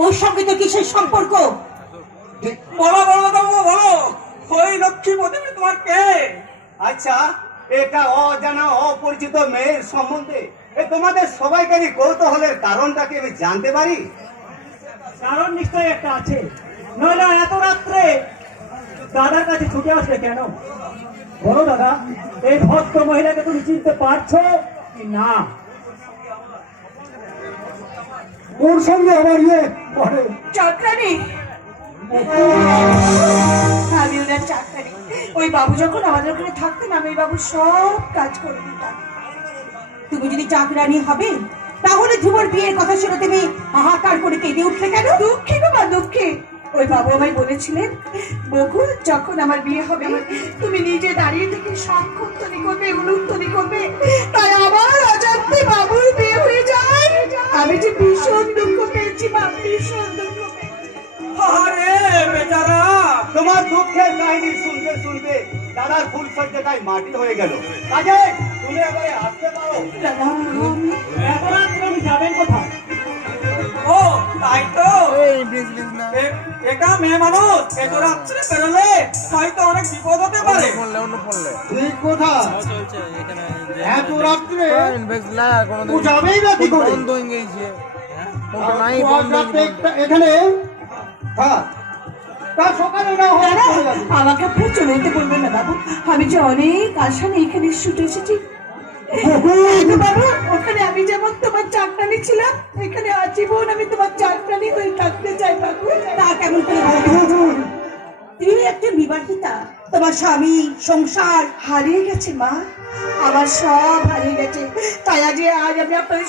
ওর সঙ্গে তো কিসের সম্পর্ক? বলো বলো বাবু বলো, ওই লক্ষ্মীপতি তোমার কে? আচ্ছা, এটা অজানা অপরিচিত মেয়ের সম্বন্ধে তোমাদের সবাইকারই কৌতূহলের কারণটাকে আমি জানতে পারি? কারণ নিশ্চয়ই একটা আছে, নইলে এত রাত্রে দাদার কাছে ছুটে আসলে কেন? বলো দাদা, এই ভক্ত মহিলাকে তুমি চিনতে পারছো কি না? ওর সঙ্গে আমার পড়ে চাকরানি, আমি ওনার চাকরানি। ওই বাবু যখন আমাদের ওখানে থাকতেন, আমি ওই বাবু সব কাজ করে দিতাম। তুমি যদি চাকরানি হবে, তাহলে ধ্রুবর বিয়ের কথা শুনে তুমি হাহাকার করে কেঁদে উঠলে কেন? দুঃখী বাবা দুঃখী। ওই বাবু আমায় বলেছিলেন, বকুল যখন আমার বিয়ে হবে তুমি নিজে দাঁড়িয়ে থেকে সংকীর্তনী করবে, উলুধ্বনি করবে। তাই আমার অজান্তে বাবুর বিয়ে হয়ে যায়। আমি যে ভীষণ দুঃখ পেয়েছি মা, ভীষণ দুঃখ পেয়েছি। আরে বেচারা, তোমার দুঃখের কাহিনী শুনতে শুনতে দাদার ফুল সজ্জাটাই মাটি হয়ে গেল। কাজে তুমি এবারে আসতে পারো। এত রাত্রে আমি যাবেন কোথায়? ও তাই তো, একা মেয়ে মানুষ এত রাত্রে বেরোলে হয়তো অনেক বিপদ হতে পারে। ঠিক কথা, এত রাত্রে ও যাবেই না কি করে? এখানে তার সকালে না হয় দাদা, চলে যাবে। আমাকে আপনি চলে যেতে বলবেন না বাবু। আমি যে অনেক আশা নিয়ে এখানে ছুটে এসেছি বাবু। ওখানে আমি যেমন তোমার চাকরানি ছিলাম, এখানে আজীবন আমি তোমার চাকরানি হয়ে থাকতে চাই বাবু। তা কেমন করে ভাবো? তুমি একটা বিবাহিতা, তোমার স্বামী সংসার হারিয়ে গেছে মা, আমার সব হারিয়ে গেছে। তাই আজ আমি আপনার